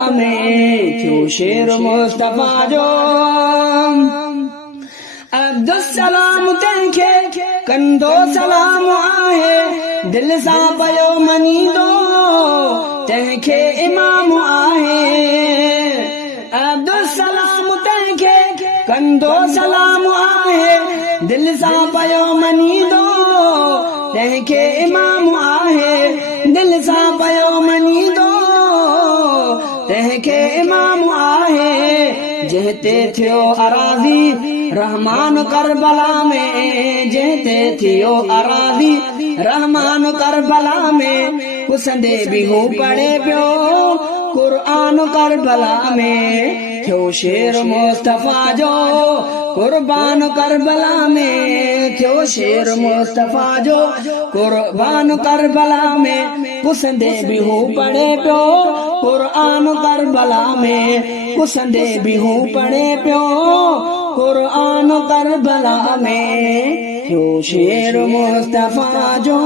में थियो शेर मुस्तफा जो अब्दुस्सलाम तंखे कंदो सलाम आहे दिल सा पयो मनी दो तंखे इमाम आहे अब्दुस्सलाम तंखे कंदो सलाम आहे दिल सा पयो मनी दो तंखे इमाम आहे दिल सा पयो मनी दो तंखे इमाम आहे जहते थियो अराज़ी रहमान करबला में जहते थियो अराज़ी रहमान करबला में पुसंदे बिहू पढ़े पियो कुरान करबला में थियो शेर मुस्तफा जो कुर्बान करबला में थियो शेर मुस्तफा जो कुर्बान करबला में पुसंदे बिहू पढ़े पियो कुरान करबला में पुसंदे बिहू पढ़े पियो कुरान करबला में थियो शेर मुस्तफा जो।